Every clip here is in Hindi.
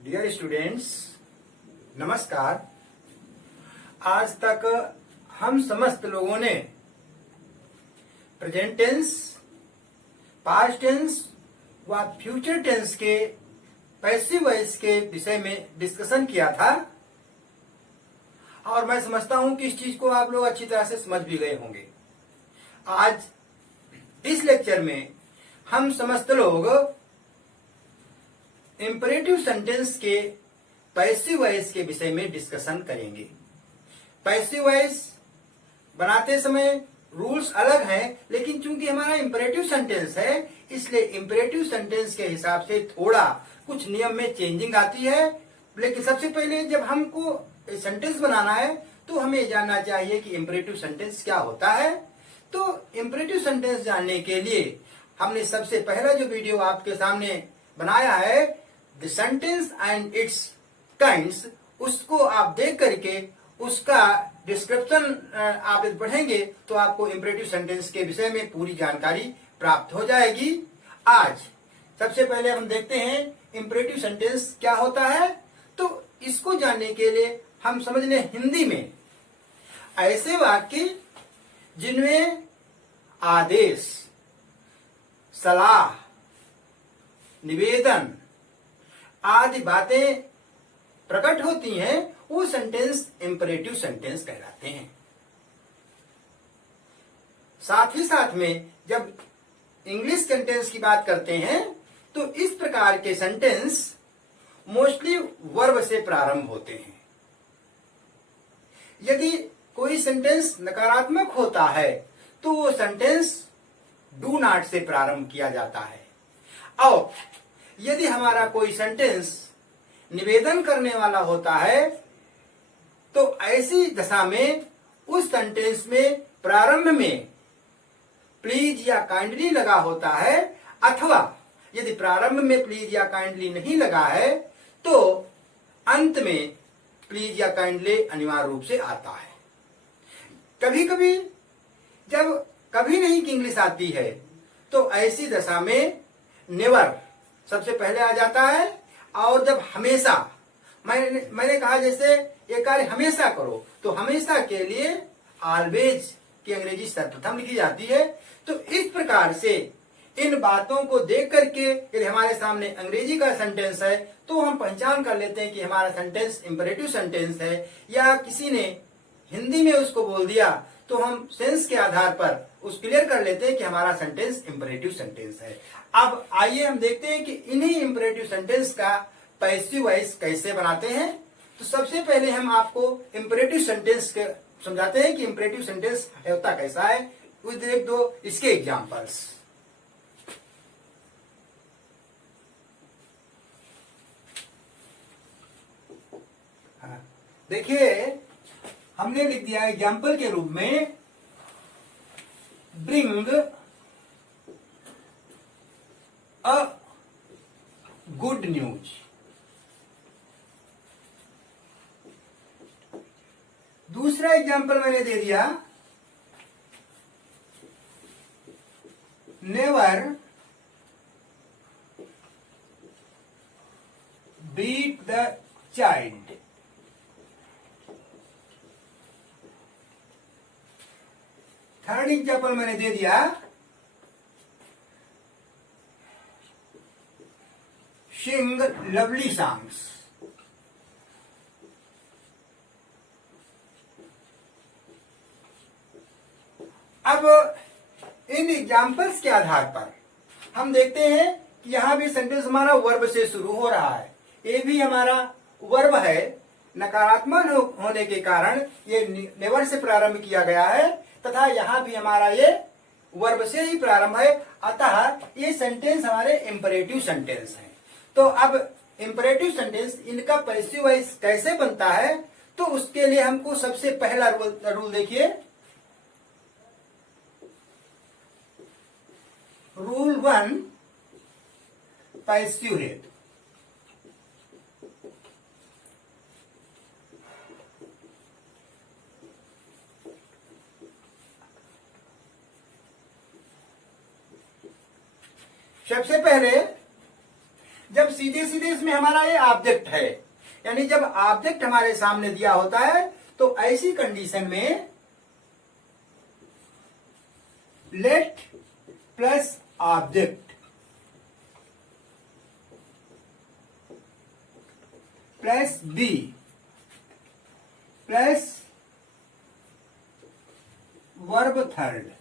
डियर स्टूडेंट्स, नमस्कार। आज तक हम समस्त लोगों ने प्रेजेंट टेंस, पास्ट टेंस व फ्यूचर टेंस के पैसिव वॉइस के विषय में डिस्कशन किया था और मैं समझता हूं कि इस चीज को आप लोग अच्छी तरह से समझ भी गए होंगे। आज इस लेक्चर में हम समस्त लोग इंपरेटिव सेंटेंस के पैसिव वॉइस के विषय में डिस्कशन करेंगे। पैसिव वॉइस बनाते समय रूल्स अलग हैं, लेकिन चूंकि हमारा इंपरेटिव सेंटेंस है इसलिए इंपरेटिव सेंटेंस के हिसाब से थोड़ा कुछ नियम में चेंजिंग आती है। लेकिन सबसे पहले जब हमको सेंटेंस बनाना है तो हमें जानना चाहिए कि इंपरेटिव सेंटेंस क्या होता है। तो इंपरेटिव सेंटेंस जानने के लिए हमने सबसे पहला जो वीडियो आपके सामने बनाया है, the sentence and it's kinds, उसको आप देख करके उसका डिस्क्रिप्शन आप पढ़ेंगे तो आपको इंपरेटिव सेंटेंस के विषय में पूरी जानकारी प्राप्त हो जाएगी। आज सबसे पहले हम देखते हैं इंपरेटिव सेंटेंस क्या होता है। तो इसको जानने के लिए हम समझ लें हिंदी में ऐसे वाक्य जिनमें आदेश, सलाह, निवेदन आदि बातें प्रकट होती हैं, वो सेंटेंस इंपरेटिव सेंटेंस कहलाते हैं। साथ ही साथ में जब इंग्लिश सेंटेंस की बात करते हैं तो इस प्रकार के सेंटेंस मोस्टली वर्ब से प्रारंभ होते हैं। यदि कोई सेंटेंस नकारात्मक होता है तो वो सेंटेंस डू नॉट से प्रारंभ किया जाता है, और यदि हमारा कोई सेंटेंस निवेदन करने वाला होता है तो ऐसी दशा में उस सेंटेंस में प्रारंभ में प्लीज या काइंडली लगा होता है, अथवा यदि प्रारंभ में प्लीज या काइंडली नहीं लगा है तो अंत में प्लीज या काइंडली अनिवार्य रूप से आता है। कभी कभी जब कभी नहीं की इंग्लिश आती है तो ऐसी दशा में नेवर सबसे पहले आ जाता है, और जब हमेशा मैंने कहा जैसे ये कार्य हमेशा करो तो हमेशा के लिए ऑलवेज की अंग्रेजी सर्वप्रथम लिखी जाती है। तो इस प्रकार से इन बातों को देख करके यदि हमारे सामने अंग्रेजी का सेंटेंस है तो हम पहचान कर लेते हैं कि हमारा सेंटेंस इंपरेटिव सेंटेंस है, या किसी ने हिंदी में उसको बोल दिया तो हम सेंस के आधार पर उस क्लियर कर लेते हैं कि हमारा सेंटेंस इंपरेटिव सेंटेंस है। अब आइए हम देखते हैं कि इन्हीं इंपरेटिव सेंटेंस का पैसिव वॉइस कैसे बनाते हैं। तो सबसे पहले हम आपको इंपरेटिव सेंटेंस के समझाते हैं कि इंपरेटिव सेंटेंस होता कैसा है। देख दो इसके एग्जांपल्स। देखिए हमने लिख दिया एग्जाम्पल के रूप में ब्रिंग अ गुड न्यूज। दूसरा एग्जाम्पल मैंने दे दिया never beat the child. Third example मैंने दे दिया सिंग लवली सॉन्ग्स। अब इन एग्जाम्पल्स के आधार पर हम देखते हैं कि यहां भी सेंटेंस हमारा वर्ब से शुरू हो रहा है। ये भी हमारा वर्ब है, नकारात्मक होने के कारण ये नेवर से प्रारंभ किया गया है, तथा यहाँ भी हमारा ये वर्ब से ही प्रारंभ है, अतः ये सेंटेंस हमारे इंपरेटिव सेंटेंस हैं। तो अब इंपरेटिव सेंटेंस इनका पैसिव वॉइस कैसे बनता है, तो उसके लिए हमको सबसे पहला रूल देखिए, रूल 1 पैसिव रेट। सबसे पहले जब सीधे सीधे इसमें हमारा ये ऑब्जेक्ट है, यानी जब ऑब्जेक्ट हमारे सामने दिया होता है तो ऐसी कंडीशन में let plus object plus be plus verb third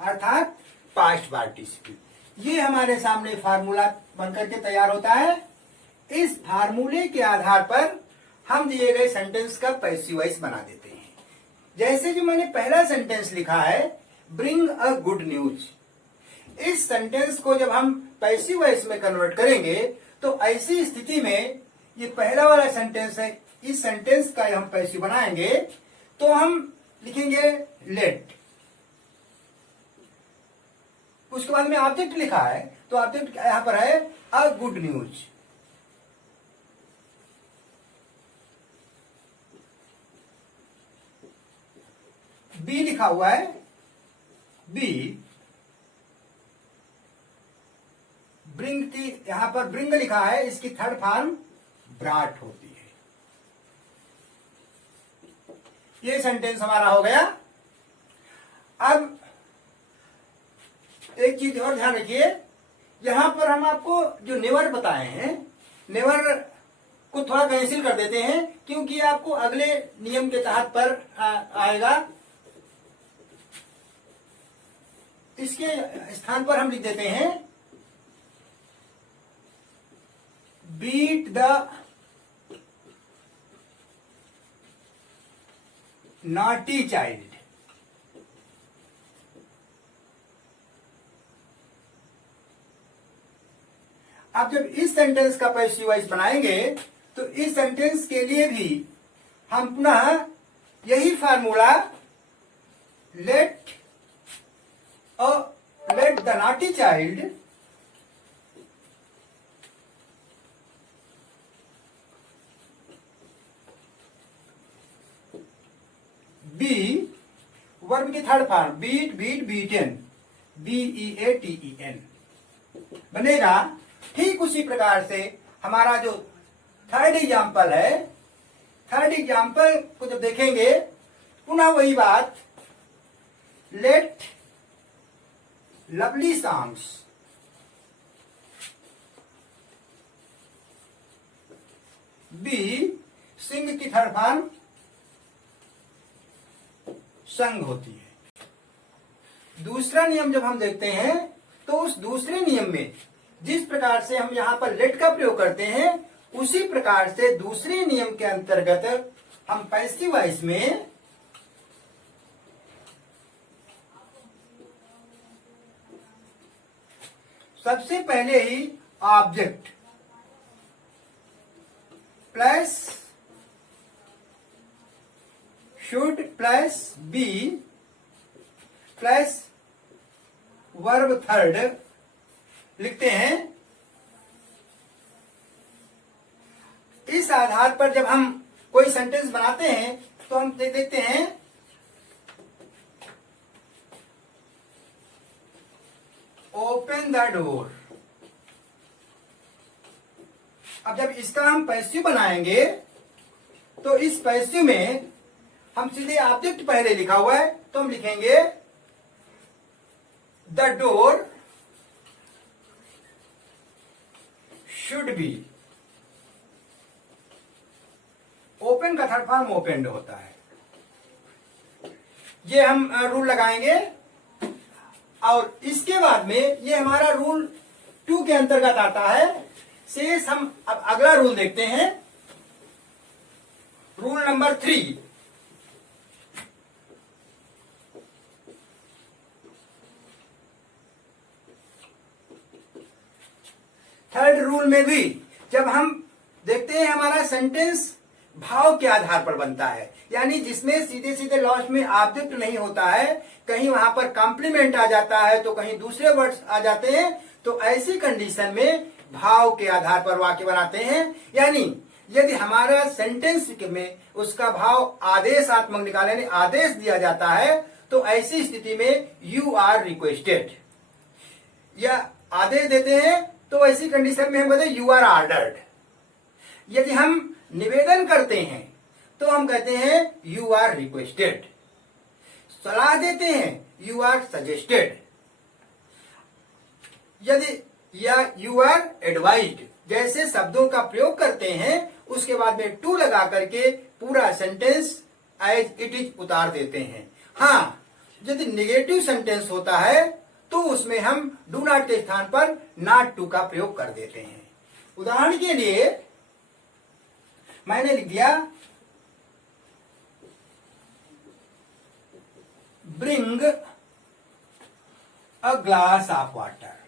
अर्थात पास्ट पार्टिसिपल, ये हमारे सामने फार्मूला बनकर के तैयार होता है। इस फार्मूले के आधार पर हम दिए गए सेंटेंस का पैसिव वॉइस बना देते हैं। जैसे जो मैंने पहला सेंटेंस लिखा है, ब्रिंग अ गुड न्यूज, इस सेंटेंस को जब हम पैसिव वॉइस में कन्वर्ट करेंगे तो ऐसी स्थिति में ये पहला वाला सेंटेंस है, इस सेंटेंस का हम पैसिव बनाएंगे तो हम लिखेंगे लेट, उसके बाद में ऑब्जेक्ट लिखा है तो ऑब्जेक्ट यहां पर है अ गुड न्यूज। बी लिखा हुआ है, बी ब्रिंग थी, यहां पर ब्रिंग लिखा है, इसकी थर्ड फॉर्म ब्राट होती है। ये सेंटेंस हमारा हो गया। अब एक चीज और ध्यान रखिए, यहां पर हम आपको जो नेवर बताए हैं, नेवर को थोड़ा कैंसिल कर देते हैं क्योंकि आपको अगले नियम के तहत पर आएगा। इसके स्थान पर हम लिख देते हैं बीट द नॉटी चाइल्ड। अब जब इस सेंटेंस का पैसिव वॉइस बनाएंगे तो इस सेंटेंस के लिए भी हम पुनः यही formula let the naughty child be, verb की third form beat beat beaten, BEATEN बनेगा। ठीक उसी प्रकार से हमारा जो थर्ड एग्जाम्पल है, थर्ड एग्जाम्पल को जब देखेंगे पुनः वही बात, let lovely songs be, sing की थर्ड फॉर्म संग होती है। दूसरा नियम जब हम देखते हैं तो उस दूसरे नियम में जिस प्रकार से हम यहां पर लेट का प्रयोग करते हैं उसी प्रकार से दूसरे नियम के अंतर्गत हम पैसिव वॉइस में सबसे पहले ही object plus should plus be plus verb third लिखते हैं। इस आधार पर जब हम कोई सेंटेंस बनाते हैं तो हम देखते हैं ओपन द डोर। अब जब इसका हम पैसिव बनाएंगे तो इस पैसिव में हम सीधे ऑब्जेक्ट पहले लिखा हुआ है तो हम लिखेंगे the door should be, open का थर्ड फॉर्म ओपेंड होता है। ये हम रूल लगाएंगे और इसके बाद में ये हमारा रूल 2 के अंतर्गत आता है। शेष हम अब अगला रूल देखते हैं, रूल नंबर 3। थर्ड रूल में भी जब हम देखते हैं हमारा सेंटेंस भाव के आधार पर बनता है, यानी जिसमें सीधे सीधे लास्ट में ऑब्जेक्ट नहीं होता है, कहीं वहां पर कॉम्प्लीमेंट आ जाता है तो कहीं दूसरे वर्ड्स आ जाते हैं, तो ऐसी कंडीशन में भाव के आधार पर वाक्य बनाते हैं। यानी यदि हमारा सेंटेंस में उसका भाव आदेशात्मक निकालने आदेश दिया जाता है तो ऐसी स्थिति में यू आर रिक्वेस्टेड, या आदेश देते हैं तो ऐसी कंडीशन में हम कहते हैं यू आर ऑर्डर्ड। यदि हम निवेदन करते हैं तो हम कहते हैं यू आर रिक्वेस्टेड। सलाह देते हैं यू आर सजेस्टेड। यदि या यू आर एडवाइज्ड जैसे शब्दों का प्रयोग करते हैं उसके बाद में टू लगा करके पूरा सेंटेंस एज इट इज उतार देते हैं। हाँ, यदि नेगेटिव सेंटेंस होता है तो उसमें हम डू नॉट के स्थान पर नॉट टू का प्रयोग कर देते हैं। उदाहरण के लिए मैंने लिख दिया bring a glass of water.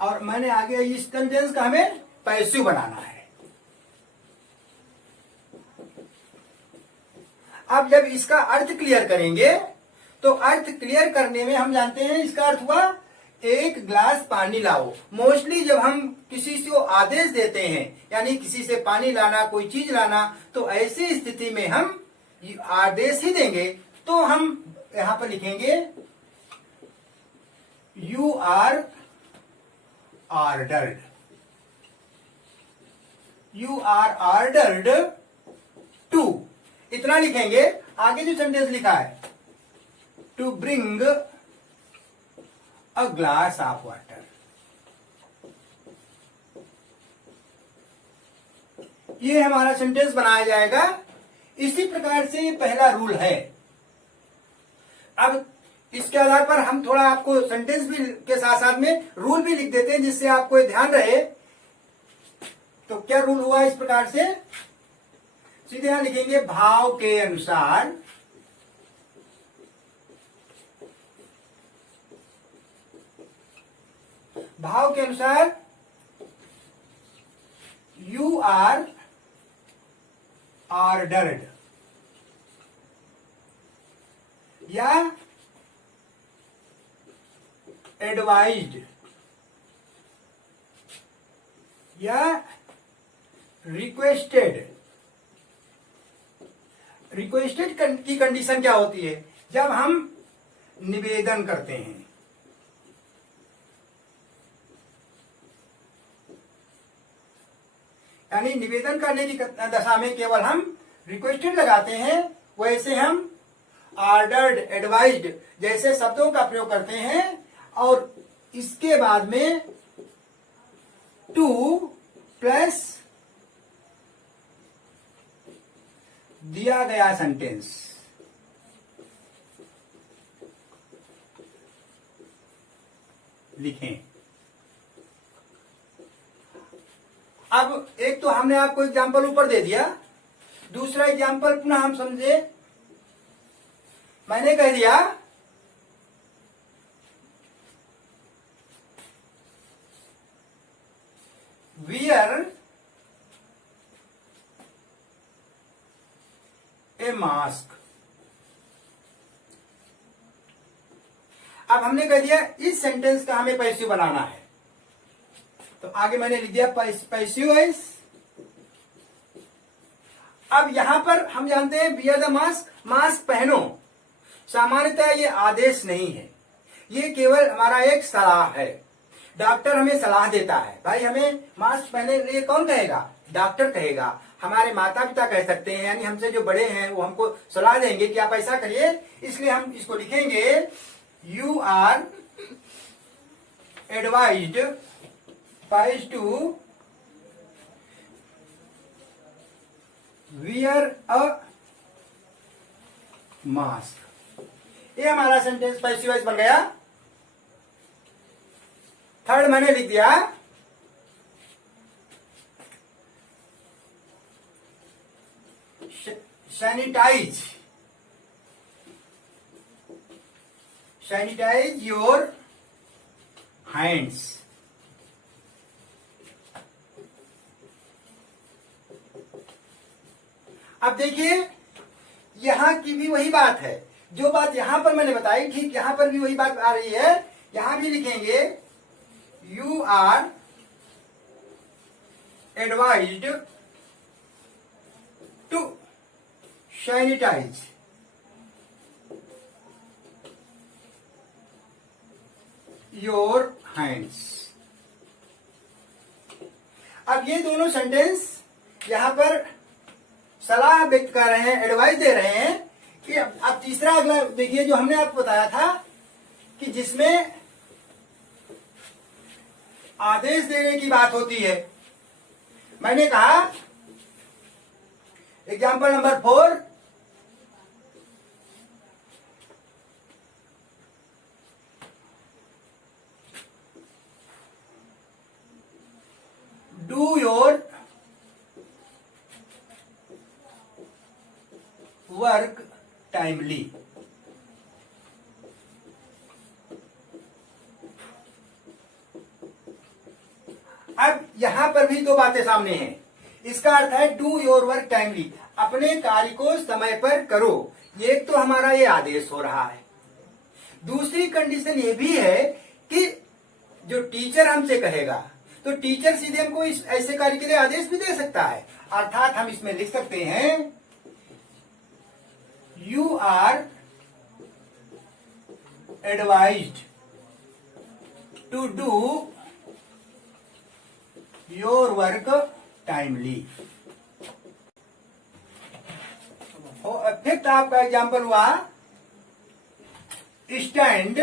और मैंने आगे इस सेंटेंस का हमें पैसिव बनाना है। अब जब इसका अर्थ क्लियर करेंगे तो अर्थ क्लियर करने में हम जानते हैं इसका अर्थ हुआ एक ग्लास पानी लाओ। मोस्टली जब हम किसी को आदेश देते हैं यानी किसी से पानी लाना, कोई चीज लाना, तो ऐसी स्थिति में हम आदेश ही देंगे। तो हम यहां पर लिखेंगे you are ordered. You are ordered to, इतना लिखेंगे। आगे जो सेंटेंस लिखा है to bring a glass of water, ये हमारा सेंटेंस बनाया जाएगा। इसी प्रकार से ये पहला रूल है। अब इसके आधार पर हम थोड़ा आपको सेंटेंस भी के साथ साथ में रूल भी लिख देते हैं जिससे आपको ध्यान रहे। तो क्या रूल हुआ इस प्रकार से, सीधे यहां लिखेंगे भाव के अनुसार यू आर ऑर्डर्ड या एडवाइज्ड या रिक्वेस्टेड। रिक्वेस्टेड की कंडीशन क्या होती है, जब हम निवेदन करते हैं। यानी निवेदन करने की दशा में केवल हम रिक्वेस्टेड लगाते हैं, वैसे हम ऑर्डर्ड, एडवाइज्ड जैसे शब्दों का प्रयोग करते हैं और इसके बाद में टू प्लस दिया गया सेंटेंस लिखें। अब एक तो हमने आपको एग्जाम्पल ऊपर दे दिया, दूसरा एग्जाम्पल पुनः हम समझे। मैंने कह दिया वियर ए मास्क। अब हमने कह दिया इस सेंटेंस का हमें पैसिव बनाना है, तो आगे मैंने लिख दिया पैसिव वॉइस। अब यहां पर हम जानते हैं वियर द मास्क, मास्क पहनो। सामान्यतः ये आदेश नहीं है, ये केवल हमारा एक सलाह है। डॉक्टर हमें सलाह देता है, भाई हमें मास्क पहनने के लिए कौन कहेगा, डॉक्टर कहेगा। हमारे माता पिता कह सकते हैं, यानी हमसे जो बड़े हैं वो हमको सलाह देंगे कि आप ऐसा करिए। इसलिए हम इसको लिखेंगे यू आर एडवाइज्ड बाइज टू वियर अ मास्क। ये हमारा सेंटेंस पैसिव वॉइस बन गया। थर्ड मैंने लिख दिया सैनिटाइज योर हैंड्स। अब देखिए यहां की भी वही बात है, जो बात यहां पर मैंने बताई ठीक यहां पर भी वही बात आ रही है। यहां भी लिखेंगे you are advised to sanitise your hands. अब ये दोनों सेंटेंस यहां पर सलाह व्यक्त कर रहे हैं, एडवाइस दे रहे हैं कि अब तीसरा अगला देखिए जो हमने आपको बताया था कि जिसमें आदेश देने की बात होती है। मैंने कहा example number 4, do your work timely. अब यहां पर भी दो बातें सामने हैं। इसका अर्थ है डू योर वर्क टाइमली, अपने कार्य को समय पर करो। एक तो हमारा ये आदेश हो रहा है। दूसरी कंडीशन ये भी है कि जो टीचर हमसे कहेगा तो टीचर सीधे हमको इस ऐसे कार्य के लिए आदेश भी दे सकता है। अर्थात हम इसमें लिख सकते हैं you are advised to do your work timely. Fifth आपका एग्जाम्पल हुआ स्टैंड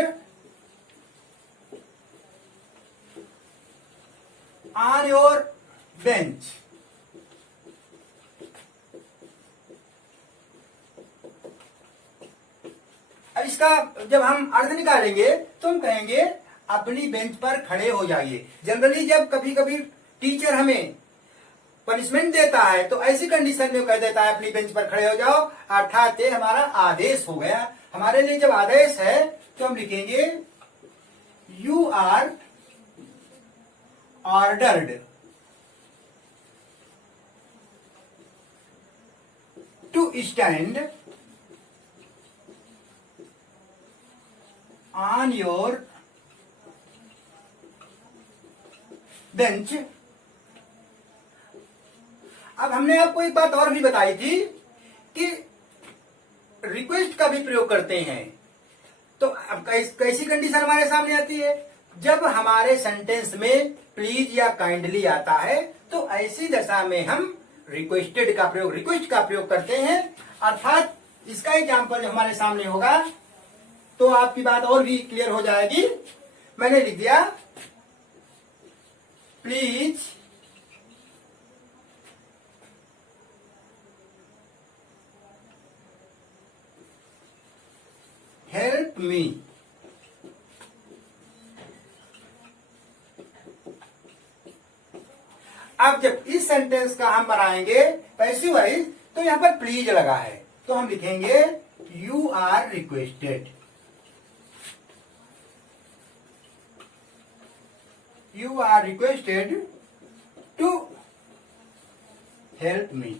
ऑन योर बेंच। अब इसका जब हम अर्थ निकालेंगे तो हम कहेंगे अपनी बेंच पर खड़े हो जाइए। जनरली जब कभी कभी टीचर हमें पनिशमेंट देता है तो ऐसी कंडीशन में कह देता है अपनी बेंच पर खड़े हो जाओ, अर्थात ये हमारा आदेश हो गया। हमारे लिए जब आदेश है तो हम लिखेंगे you are ordered to stand on your bench. अब हमने आपको एक बात और भी बताई थी कि रिक्वेस्ट का भी प्रयोग करते हैं। तो अब कैसी कंडीशन हमारे सामने आती है? जब हमारे सेंटेंस में प्लीज या काइंडली आता है तो ऐसी दशा में हम रिक्वेस्ट का प्रयोग करते हैं। अर्थात इसका एग्जाम्पल जो हमारे सामने होगा तो आपकी बात और भी क्लियर हो जाएगी। मैंने लिख दिया प्लीज हेल्प मी। अब जब इस सेंटेंस का हम बनाएंगे पैसिव वॉइस तो यहां पर प्लीज लगा है तो हम लिखेंगे you are requested, you are requested to help me.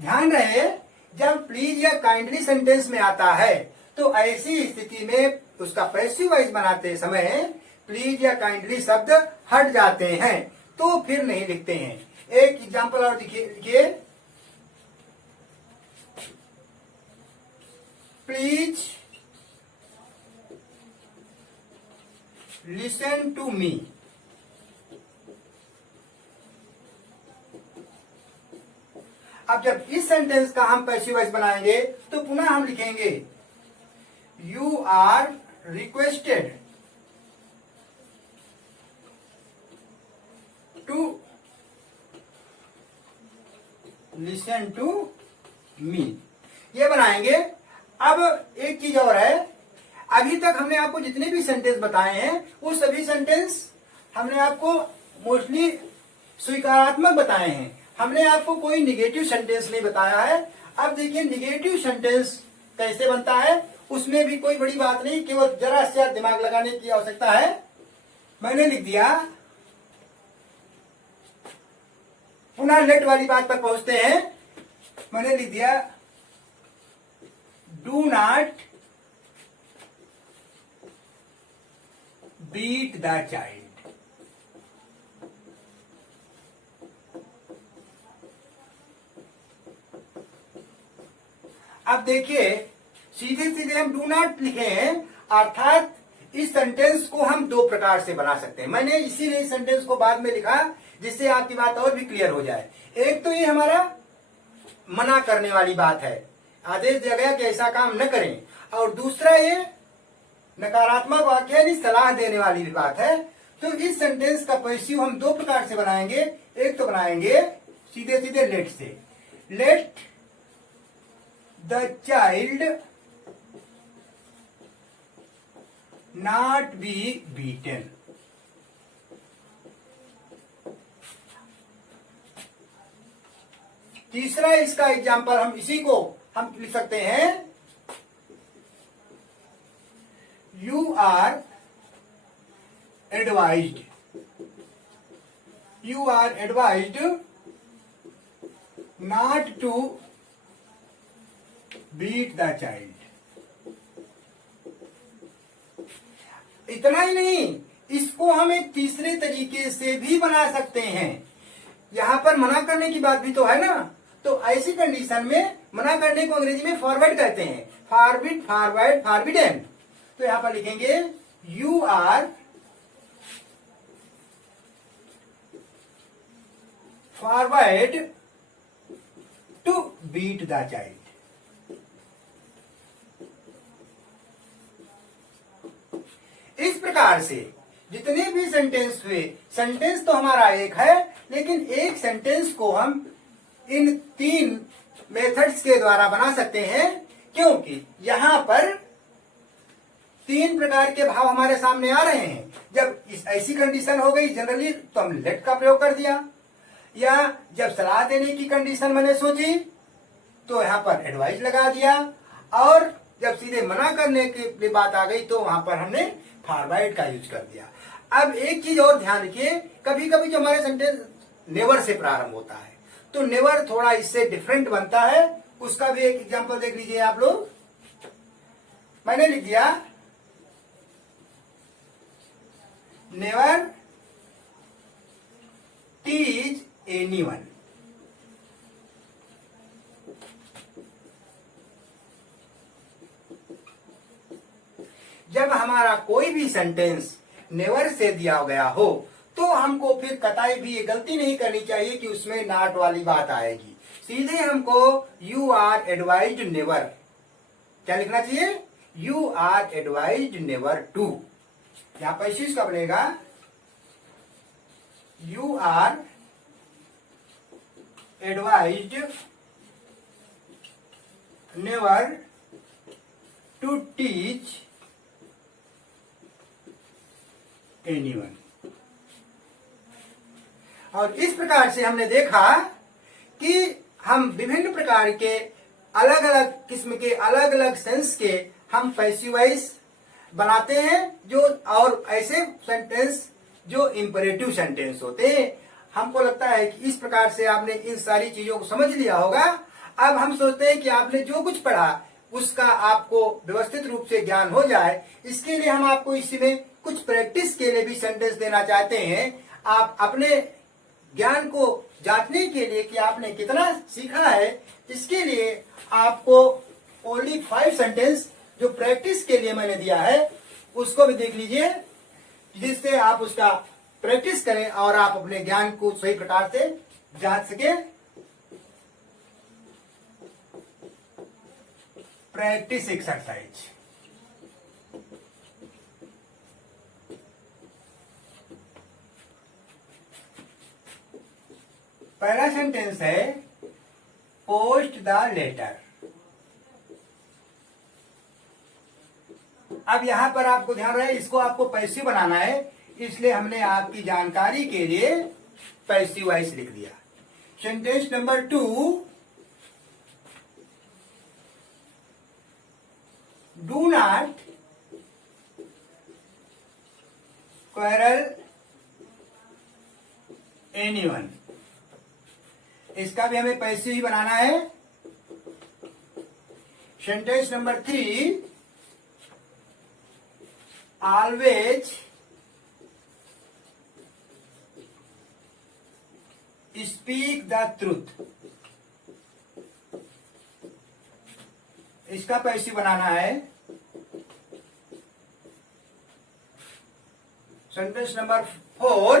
ध्यान रहे जब प्लीज या काइंडली सेंटेंस में आता है तो ऐसी स्थिति में उसका पैसिव वॉइस बनाते समय प्लीज या काइंडली शब्द हट जाते हैं तो फिर नहीं लिखते हैं। एक एग्जांपल और लिखिए प्लीज लिसन टू मी। अब जब इस सेंटेंस का हम पैसिव वॉइस बनाएंगे तो पुनः हम लिखेंगे you are requested to listen to me, ये बनाएंगे। अब एक चीज और है, अभी तक हमने आपको जितने भी सेंटेंस बताए हैं वो सभी सेंटेंस हमने आपको मोस्टली स्वीकारात्मक बताए हैं। हमने आपको कोई निगेटिव सेंटेंस नहीं बताया है। अब देखिए निगेटिव सेंटेंस कैसे बनता है, उसमें भी कोई बड़ी बात नहीं, केवल जरा सा दिमाग लगाने की आवश्यकता है। मैंने लिख दिया, पुनः लेट वाली बात पर पहुंचते हैं। मैंने लिख दिया do not beat the child. अब देखिए सीधे सीधे हम डू नॉट लिखे हैं, अर्थात इस सेंटेंस को हम दो प्रकार से बना सकते हैं। मैंने इसीलिए इस सेंटेंस को बाद में लिखा जिससे आपकी बात और भी क्लियर हो जाए। एक तो ये हमारा मना करने वाली बात है, आदेश दिया गया कि ऐसा काम न करें, और दूसरा ये नकारात्मक वाक्य यानी सलाह देने वाली भी बात है। तो इस सेंटेंस का पैसिव हम दो प्रकार से बनाएंगे। एक तो बनाएंगे सीधे सीधे लेट से, let the child not be beaten. तीसरा इसका एग्जाम्पल हम इसी को हम लिख सकते हैं, you are advised not to beat the child. इतना ही नहीं, इसको हम एक तीसरे तरीके से भी बना सकते हैं। यहां पर मना करने की बात भी तो है ना, तो ऐसी कंडीशन में मना करने को अंग्रेजी में फॉरवर्ड कहते हैं, फॉरबिड, फॉरवर्ड, फॉरबिडन। तो यहां पर लिखेंगे you are forward to beat the child. इस प्रकार से जितने भी सेंटेंस हुए, सेंटेंस तो हमारा एक है, लेकिन एक सेंटेंस को हम इन तीन मेथड्स के द्वारा बना सकते हैं, क्योंकि यहां पर तीन प्रकार के भाव हमारे सामने आ रहे हैं। जब ऐसी कंडीशन हो गई जनरली तो हम लेट का प्रयोग कर दिया, या जब सलाह देने की कंडीशन मैंने सोची तो यहां पर एडवाइस लगा दिया, और जब सीधे मना करने की बात आ गई तो वहां पर हमने फॉरवर्ड का यूज कर दिया। अब एक चीज और ध्यान रखिए, कभी कभी जो हमारे सेंटेंस नेवर से प्रारंभ होता है तो नेवर थोड़ा इससे डिफरेंट बनता है। उसका भी एक एग्जांपल देख लीजिए आप लोग। मैंने लिख दिया नेवर टीच एनीवन। जब हमारा कोई भी सेंटेंस नेवर से दिया गया हो तो हमको फिर कतई भी ये गलती नहीं करनी चाहिए कि उसमें नॉट वाली बात आएगी। सीधे हमको यू आर एडवाइज्ड नेवर, क्या लिखना चाहिए, you are advised never to. यहां पर इस का बनेगा you are advised never to teach anyone. और इस प्रकार से हमने देखा कि हम विभिन्न प्रकार के अलग अलग किस्म के अलग अलग सेंस के हम पैसिव वॉइस बनाते हैं, जो और ऐसे सेंटेंस जो इंपरेटिव सेंटेंस होते हैं। हमको लगता है कि इस प्रकार से आपने इन सारी चीजों को समझ लिया होगा। अब हम सोचते हैं कि आपने जो कुछ पढ़ा उसका आपको व्यवस्थित रूप से ज्ञान हो जाए। इसके लिए हम आपको इसमें कुछ प्रैक्टिस के लिए भी सेंटेंस देना चाहते हैं। आप अपने ज्ञान को जांचने के लिए कि आपने कितना सीखा है, इसके लिए आपको ओनली 5 सेंटेंस जो प्रैक्टिस के लिए मैंने दिया है उसको भी देख लीजिए, जिससे आप उसका प्रैक्टिस करें और आप अपने ज्ञान को सही प्रकार से जांच सके। Practice exercise. पहला सेंटेंस है पोस्ट द लेटर। अब यहां पर आपको ध्यान रहे, इसको आपको पैसिव बनाना है, इसलिए हमने आपकी जानकारी के लिए पैसिव वॉइस लिख दिया। Sentence number 2, do not quarrel anyone. इसका भी हमें पैसिव ही बनाना है। Sentence number 3, always speak the truth. इसका पैसिव बनाना है sentence number 4,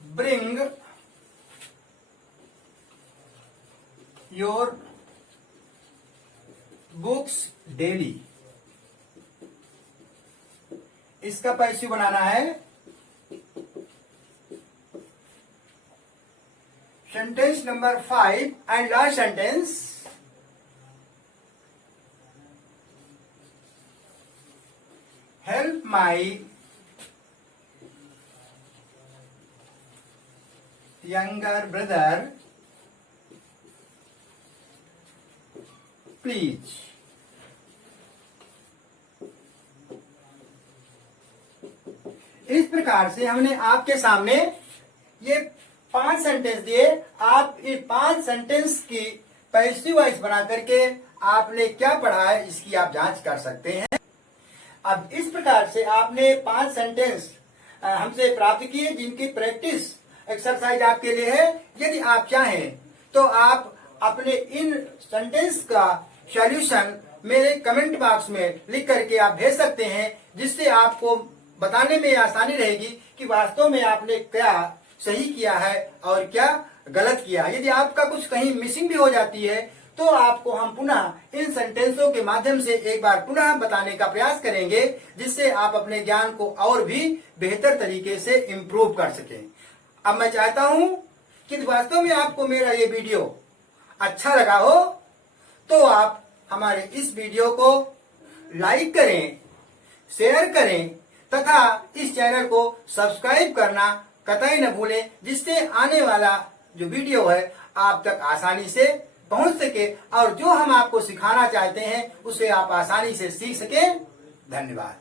bring your books daily। इसका पैसिव बनाना है। Sentence number 5 and last sentence, help my younger brother please. इस प्रकार से हमने आपके सामने ये 5 सेंटेंस दिए। आप ये 5 सेंटेंस की पैसिव वॉइस बना करके आपने क्या पढ़ा है इसकी आप जांच कर सकते हैं। अब इस प्रकार से आपने 5 सेंटेंस हमसे प्राप्त किए जिनकी प्रैक्टिस एक्सरसाइज आपके लिए है। यदि आप चाहें तो आप अपने इन सेंटेंस का सॉल्यूशन मेरे कमेंट बॉक्स में लिख करके आप भेज सकते हैं, जिससे आपको बताने में आसानी रहेगी कि वास्तव में आपने क्या सही किया है और क्या गलत किया है। यदि आपका कुछ कहीं मिसिंग भी हो जाती है तो आपको हम पुनः इन सेंटेंसों के माध्यम से एक बार पुनः बताने का प्रयास करेंगे, जिससे आप अपने ज्ञान को और भी बेहतर तरीके से इम्प्रूव कर सकें। अब मैं चाहता हूं कि वास्तव में आपको मेरा ये वीडियो अच्छा लगा हो तो आप हमारे इस वीडियो को लाइक करें, शेयर करें तथा इस चैनल को सब्सक्राइब करना कतई न भूलें, जिससे आने वाला जो वीडियो है आप तक आसानी से पहुंच सके और जो हम आपको सिखाना चाहते हैं उसे आप आसानी से सीख सकें। धन्यवाद।